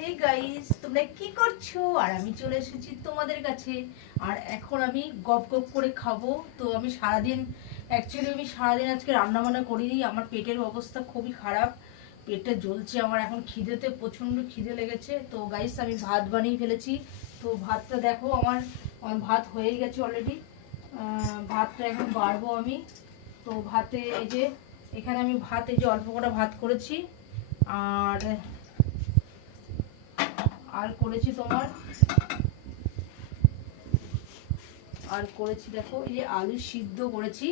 Hey guys, তোমরা কি করছো? আর আমি চলে এসেছি তোমাদের কাছে। আর এখন আমি গপ গপ করে খাবো। তো আমি সারাদিন আজকে রান্না বান্না করিনি। আমার পেটের অবস্থা খুবই খারাপ, পেটটা জ্বলছে আমার। এখন খিদেতে প্রচন্ড খিদে লেগেছে। তো গাইস আমি ভাত বানিয়ে ফেলেছি। তো ভাতটা দেখো, আমার আমার ভাত হয়ে গেছে অলরেডি। ভাতটা এখন বাড়বো আমি। তো ভাতে এই যে, এখানে আমি ভাত এই যে অল্প কটা ভাত করেছি। আর আর করেছি তোমার আর করেছি দেখো, এই যে আলু সিদ্ধ করেছি।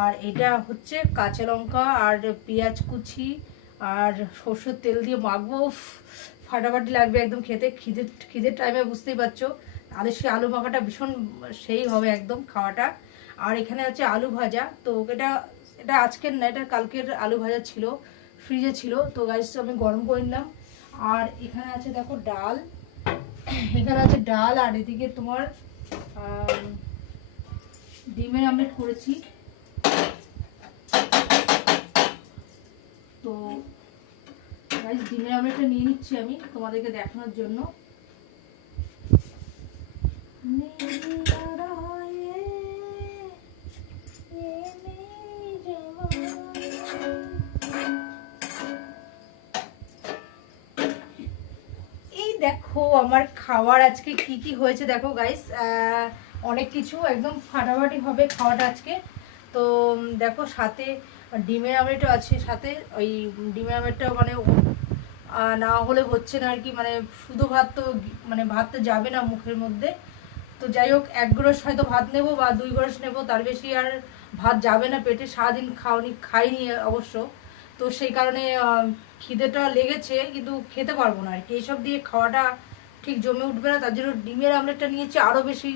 আর এটা হচ্ছে কাঁচা লঙ্কা আর পেঁয়াজ কুচি আর সরষের তেল দিয়ে মাখবো। উফ, ফাটাফাটি লাগবে একদম খেতে। খিদের টাইমে বুঝতেই পারছো, সে আলু মাখাটা ভীষণ সেই হবে একদম খাওয়াটা। আর এখানে আছে আলু ভাজা। তো এটা এটা আজকের না, এটা কালকের আলু ভাজা ছিল, ফ্রিজে ছিল। তো গাইস আমি গরম করে নিলাম। আর এখানে আছে দেখো ডাল, আর এদিকে তোমার ডিমের আমলেট করেছি। তো গাইস ডিমের আমলেটটা নিয়ে নিচ্ছি আমি তোমাদেরকে দেখানোর জন্য। এই দেখো আমার খাবার আজকে কি কি হয়েছে দেখো গাইস, অনেক কিছু, একদম ফাটাফাটি হবে খাওয়াটা আজকে। তো দেখো সাথে ডিমের আমলেটও আছে সাথে। ওই ডিমের আমলেটটা মানে না হলে হচ্ছে না আর কি, মানে শুধু ভাত তো মানে ভাত তো যাবে না মুখের মধ্যে। তো যাই হোক, 1 গ্রাস হয়তো ভাত নেবো বা 2 গ্রাস নেবো, তার বেশি আর ভাত যাবে না পেটে। সারাদিন খাইনি অবশ্য। তো সেই কারণে খিদেটা লেগেছে, কিন্তু খেতে পারবো না আর কি। এইসব দিয়ে খাওয়াটা ঠিক জমে উঠবে না, তার জন্য ডিমের আমলেটটা নিয়েছি, আরও বেশি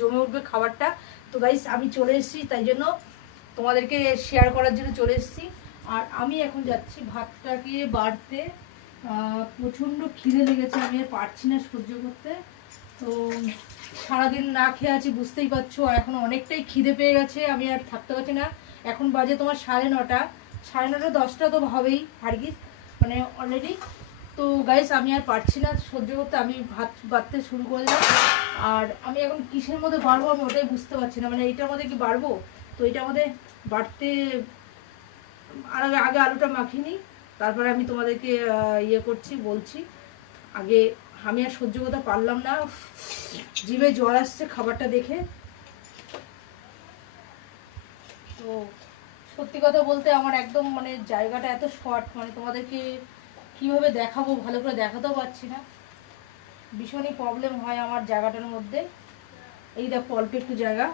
জমে উঠবে খাবারটা। তো গাইস আমি চলে এসেছি, তাই জন্য তোমাদেরকে শেয়ার করার জন্য চলে এসেছি। আর আমি এখন যাচ্ছি ভাতটাকে বাড়তে। প্রচণ্ড খিদে লেগেছে, আমি আর পারছি না সহ্য করতে। তো সারাদিন না খেয়ে আছি বুঝতেই পারছো, আর এখন অনেকটাই খিদে পেয়ে গেছে, আমি আর থাকতে পারছি না। এখন বাজে তোমার 9:30, 9:30 10টা তো হবেই আর কি, মানে অলরেডি। তো গাইস আমি আর পারছি না সহ্য করতে, আমি ভাত বাড়তে শুরু করে দিলাম। আর আমি এখন কিসের মধ্যে বাড়বো আমি ওটাই বুঝতে পারছি না, মানে এইটার মধ্যে কি বাড়বো। তো এইটার মধ্যে বাড়তে আর আগে আলুটা মাখিয়ে নিই, তারপরে আমি তোমাদেরকে বলছি। আগে আমি আর সহ্য করতে পারলাম না, জিভে জল আসছে খাবারটা দেখে। তো সত্যি কথা বলতে আমার একদম মানে জায়গাটা এত শর্ট, মানে তোমাদেরকে কিভাবে দেখাবো, ভালো করে দেখাতেও পারছি না। ভীষণই প্রবলেম হয় আমার জায়গাটার মধ্যে। এই দেখো অল্প একটু জায়গা।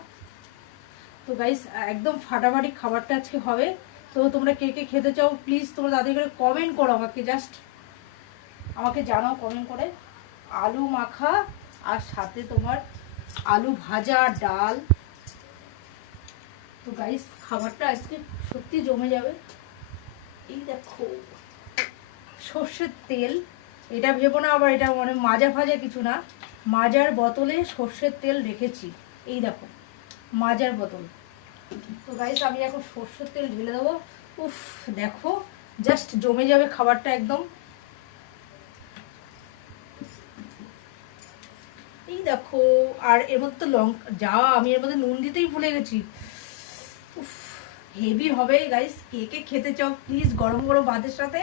তো গাইস একদম ফাটাফাটি খাবারটা আজকে হবে। তো তোমরা কে কে খেতে চাও প্লিজ তোমরা তাদের করে কমেন্ট করো, আমাকে জানাও কমেন্ট করে। আলু মাখা আর সাথে তোমার আলু ভাজা, ডাল। তো গাইস খাবারটা আজকে সত্যি জমে যাবে। এই দেখো সর্ষের তেল, এটা ভেবো না আবার এটা মানে মাজা ফাজা কিছু না, মাজার বোতলে সর্ষের তেল রেখেছি। এই দেখো মাজার বোতল। তো গাইস আমি এখন সর্ষের তেল ঢেলে দেবো। উফ দেখো জাস্ট জমে যাবে খাবারটা একদম। এই দেখো, আর এর মধ্যে তো লঙ্কা যা, আমি এর মধ্যে নুন দিতেই ভুলে গেছি। উফ হেভি হবে গাইস, কে কে খেতে চাও প্লিজ গরম গরম ভাতের সাথে